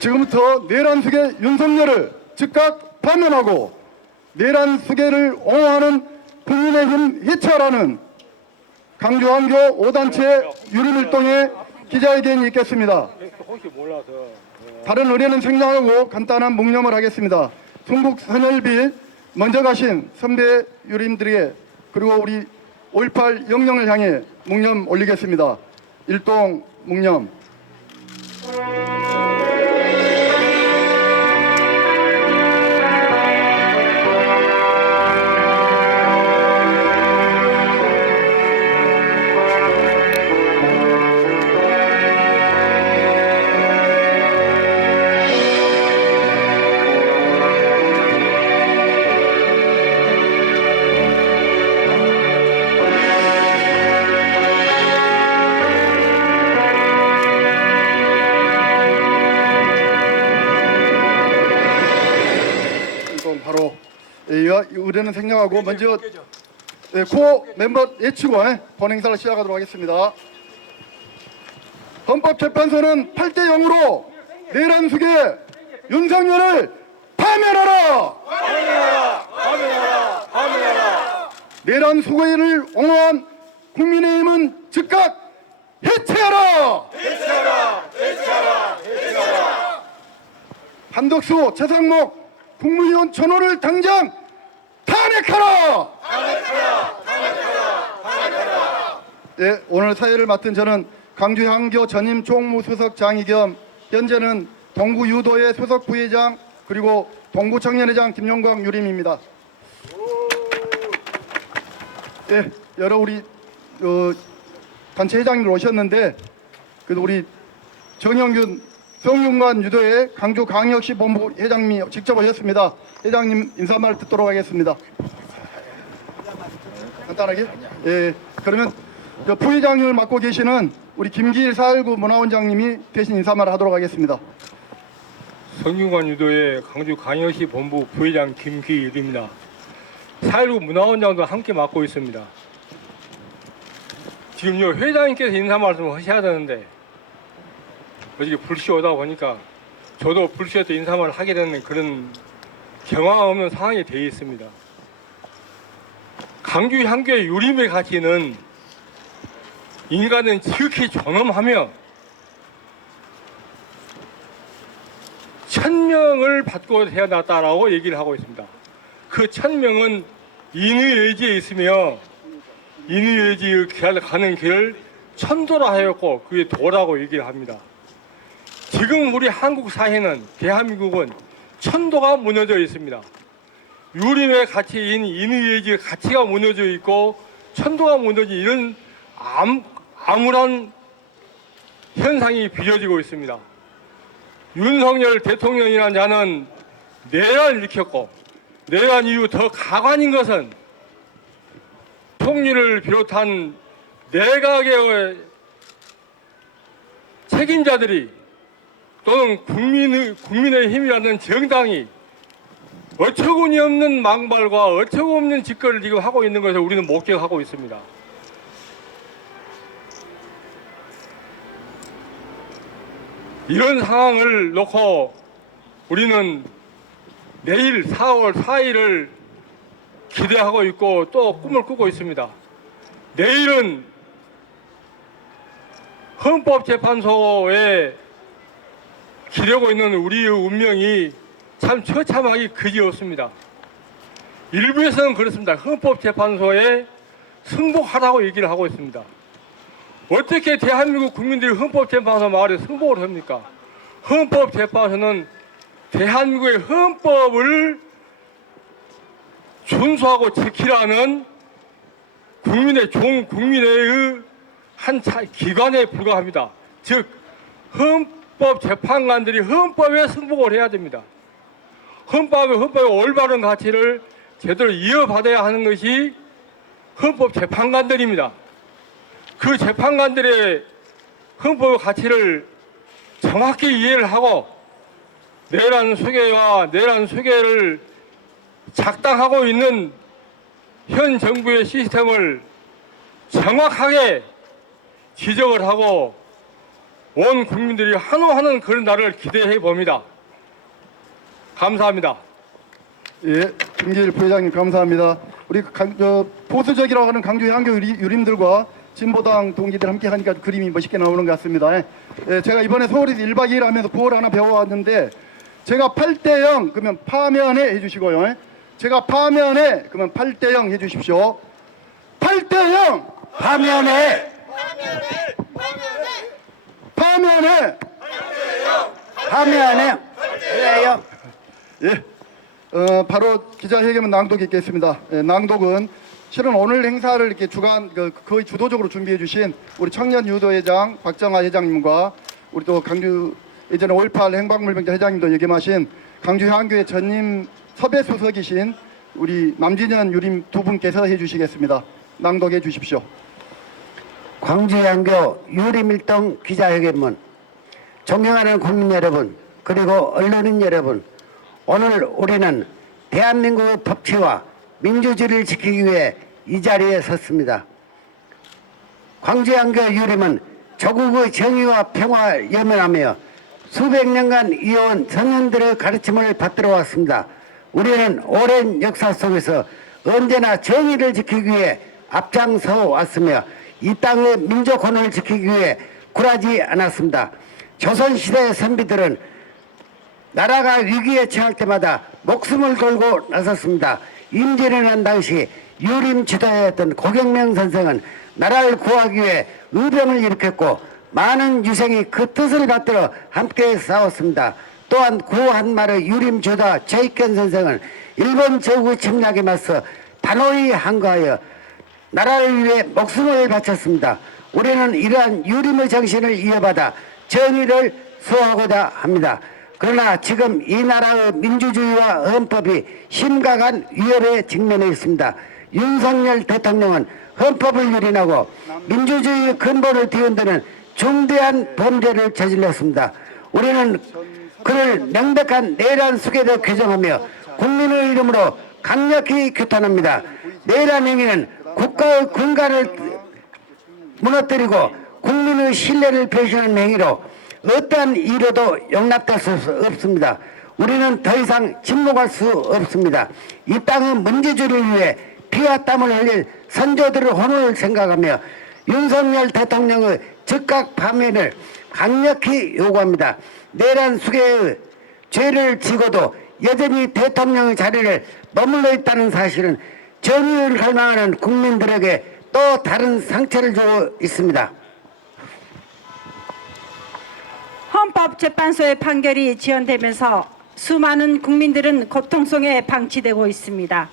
지금부터 내란숙의 윤석열을 즉각 파면하고 내란숙계를 옹호하는 국민의힘 해체하라는 강주항교 5단체 유림일동의 기자회견이 있겠습니다. 다른 의뢰는 생략하고 간단한 묵념을 하겠습니다. 중국 선열비 먼저 가신 선배 유림들에게 그리고 우리 5.18 영령을 향해 묵념 올리겠습니다. 일동 묵념. 바로 의뢰는 생략하고 먼저 코어 멤버 예치고 본행사를 시작하도록 하겠습니다. 헌법재판소는 8대 0으로 내란숙의 윤석열을 파면하라! 내란숙의를 옹호한 국민의힘은 즉각 해체하라! 한덕수, 최상목 국무위원 전원을 당장 탄핵하라! 네, 오늘 사회를 맡은 저는 강주향교 전임 총무수석장이 겸 현재는 동구유도회 수석 부회장 그리고 동구청년회장 김용광 유림입니다. 네, 여러 우리 단체 회장님들 오셨는데 그래도 우리 정영균 성균관 유도회 강주광역시 본부 회장님이 직접 오셨습니다. 회장님 인사말 듣도록 하겠습니다. 간단하게. 예, 그러면 부회장님을 맡고 계시는 우리 김기일 4.19 문화원장님이 대신 인사말 하도록 하겠습니다. 성균관 유도회 강주광역시 본부 부회장 김기일입니다. 4.19 문화원장도 함께 맡고 있습니다. 지금 회장님께서 인사 말씀을 하셔야 되는데 어저께 불씨 오다 보니까 저도 불씨에 또 인사말을 하게 되는 그런 경황 없는 상황이 되어 있습니다. 강주향교의 유림의 가치는 인간은 지극히 존엄하며 천명을 받고 태어났다라고 얘기를 하고 있습니다. 그 천명은 인의 의지에 있으며 인의 의지에 가는 길을 천도라 하였고 그게 도라고 얘기를 합니다. 지금 우리 한국 사회는 대한민국은 천도가 무너져 있습니다. 유림의 가치인 인의 의지의 가치가 무너져 있고 천도가 무너진 이런 암울한 현상이 빚어지고 있습니다. 윤석열 대통령이라는 자는 내란을 일으켰고 내란 이후 더 가관인 것은 총리를 비롯한 내각의 책임자들이 또는 국민의힘이라는 정당이 어처구니 없는 망발과 어처구니 없는 짓거리를 지금 하고 있는 것을 우리는 목격하고 있습니다. 이런 상황을 놓고 우리는 내일 4월 4일을 기대하고 있고 또 꿈을 꾸고 있습니다. 내일은 헌법재판소에 기대고 있는 우리의 운명이 참 처참하기 그지없습니다. 일부에서는 그렇습니다. 헌법재판소에 승복하라고 얘기를 하고 있습니다. 어떻게 대한민국 국민들이 헌법재판소 말에 승복을 합니까? 헌법재판소는 대한민국의 헌법을 준수하고 지키라는 국민의 한 기관에 불과합니다. 즉 헌법재판관들이 헌법에 승복을 해야 됩니다. 헌법의 올바른 가치를 제대로 이어받아야 하는 것이 헌법재판관들입니다. 그 재판관들의 헌법의 가치를 정확히 이해를 하고 내란 수계를 작당하고 있는 현 정부의 시스템을 정확하게 지적을 하고 온 국민들이 환호하는 그런 날을 기대해 봅니다. 감사합니다. 예, 김기일 부회장님 감사합니다. 우리 보수적이라고 하는 강주 향교 유림들과 진보당 동기들 함께 하니까 그림이 멋있게 나오는 것 같습니다. 예, 제가 이번에 서울에서 1박 2일 하면서 구호를 하나 배워왔는데 제가 8대0 그러면 파면에 해주시고요. 제가 파면에 그러면 8대0 해주십시오. 8대0 파면에 파면에 파면에 그래요. 예, 바로 기자회견문 낭독이 있겠습니다. 예, 낭독은 실은 오늘 행사를 이렇게 거의 주도적으로 준비해 주신 우리 청년 유도회장 박정아 회장님과 우리 또 강주 예전에 5.18 행방물병자 회장님도 역임하신 강주 향교회 전임 섭외 수석이신 우리 남진현 유림 두 분께서 해주시겠습니다. 낭독해 주십시오. 광주향교 유림일동 기자회견문. 존경하는 국민 여러분, 그리고 언론인 여러분, 오늘 우리는 대한민국의 법치와 민주주의를 지키기 위해 이 자리에 섰습니다. 광주향교 유림은 조국의 정의와 평화를 염원하며 수백 년간 이어온 선현들의 가르침을 받들어 왔습니다. 우리는 오랜 역사 속에서 언제나 정의를 지키기 위해 앞장서 왔으며 이 땅의 민족 혼을 지키기 위해 굴하지 않았습니다. 조선시대의 선비들은 나라가 위기에 처할 때마다 목숨을 걸고 나섰습니다. 임진왜란 당시 유림 지도자였던 고경명 선생은 나라를 구하기 위해 의병을 일으켰고 많은 유생이 그 뜻을 받들어 함께 싸웠습니다. 또한 구한말의 유림 지도자 최익현 선생은 일본 제국의 침략에 맞서 단호히 항거하여 나라를 위해 목숨을 바쳤습니다. 우리는 이러한 유림의 정신을 이어받아 정의를 수호하고자 합니다. 그러나 지금 이 나라의 민주주의와 헌법이 심각한 위협에 직면해 있습니다. 윤석열 대통령은 헌법을 유린하고 민주주의의 근본을 뒤흔드는 중대한 범죄를 저질렀습니다. 우리는 그를 명백한 내란 수괴로 규정하며 국민의 이름으로 강력히 규탄합니다. 내란 행위는 국가의 근간을 무너뜨리고 국민의 신뢰를 배신하는 행위로 어떠한 이유로도 용납될 수 없습니다. 우리는 더 이상 침묵할 수 없습니다. 이 땅의 민주주의를 위해 피와 땀을 흘릴 선조들의 혼을 생각하며 윤석열 대통령의 즉각 파면을 강력히 요구합니다. 내란 수괴의 죄를 지고도 여전히 대통령의 자리를 머물러 있다는 사실은 정의를 갈망하는 국민들에게 또 다른 상처를 주고 있습니다. 헌법재판소의 판결이 지연되면서 수많은 국민들은 고통 속에 방치되고 있습니다.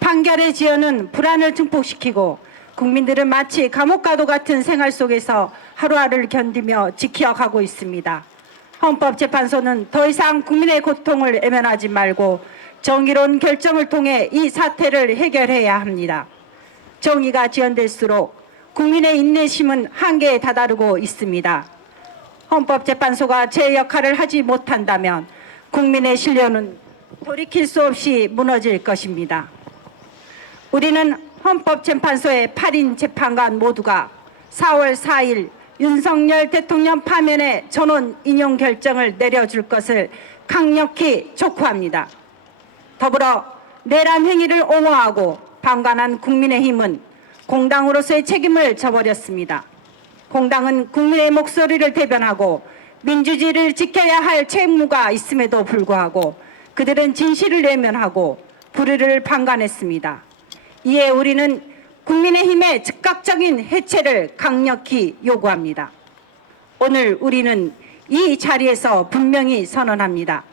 판결의 지연은 불안을 증폭시키고 국민들은 마치 감옥과도 같은 생활 속에서 하루하루를 견디며 지켜가고 있습니다. 헌법재판소는 더 이상 국민의 고통을 외면하지 말고 정의로운 결정을 통해 이 사태를 해결해야 합니다. 정의가 지연될수록 국민의 인내심은 한계에 다다르고 있습니다. 헌법재판소가 제 역할을 하지 못한다면 국민의 신뢰는 돌이킬 수 없이 무너질 것입니다. 우리는 헌법재판소의 8인 재판관 모두가 4월 4일 윤석열 대통령 파면의 전원 인용 결정을 내려줄 것을 강력히 촉구합니다. 더불어 내란 행위를 옹호하고 방관한 국민의힘은 공당으로서의 책임을 져버렸습니다. 공당은 국민의 목소리를 대변하고 민주주의를 지켜야 할 책무가 있음에도 불구하고 그들은 진실을 외면하고 불의를 방관했습니다. 이에 우리는 국민의힘의 즉각적인 해체를 강력히 요구합니다. 오늘 우리는 이 자리에서 분명히 선언합니다.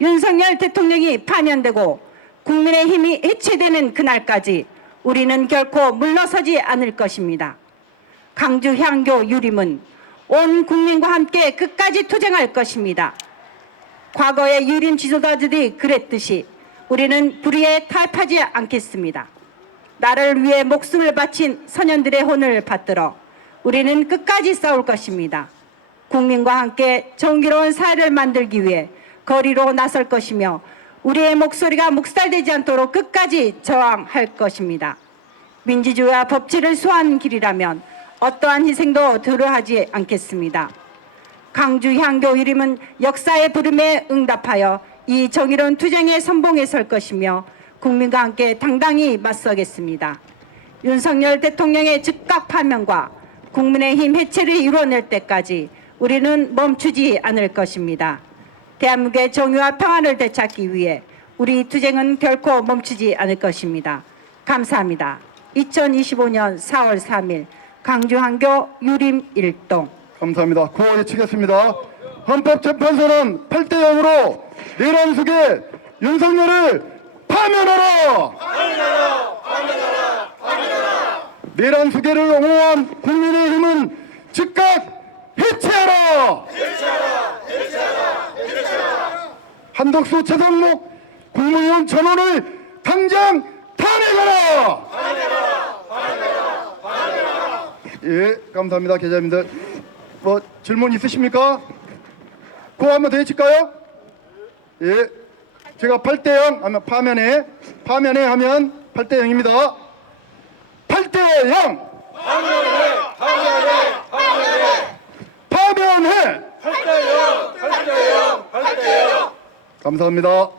윤석열 대통령이 파면되고 국민의힘이 해체되는 그날까지 우리는 결코 물러서지 않을 것입니다. 강주 향교 유림은 온 국민과 함께 끝까지 투쟁할 것입니다. 과거의 유림 지도자들이 그랬듯이 우리는 불의에 타협하지 않겠습니다. 나를 위해 목숨을 바친 선현들의 혼을 받들어 우리는 끝까지 싸울 것입니다. 국민과 함께 정의로운 사회를 만들기 위해 거리로 나설 것이며 우리의 목소리가 묵살되지 않도록 끝까지 저항할 것입니다. 민주주의와 법치를 수호하는 길이라면 어떠한 희생도 들어하지 않겠습니다. 강주 향교 유림은 역사의 부름에 응답하여 이 정의로운 투쟁의 선봉에 설 것이며 국민과 함께 당당히 맞서겠습니다. 윤석열 대통령의 즉각 파면과 국민의힘 해체를 이루어낼 때까지 우리는 멈추지 않을 것입니다. 대한민국의 정의와 평화를 되찾기 위해 우리 투쟁은 결코 멈추지 않을 것입니다. 감사합니다. 2025년 4월 3일 강주항교 유림 1동. 감사합니다. 구호 외치겠습니다. 헌법재판소는 8대 0으로 내란 속에 윤석열을 파면하라! 내란 수계를 옹호한 국민의힘은 즉각 해체하라! 한덕수, 최상목 국무위원 전원을 당장 탄핵하라! 예, 감사합니다. 계좌님들. 뭐 질문 있으십니까? 그거 한번 더 해칠까요? 예, 제가 8대 0 하면 파면해 하면 8대 0입니다. 8대 0. 파면해. 8대 0. 감사합니다.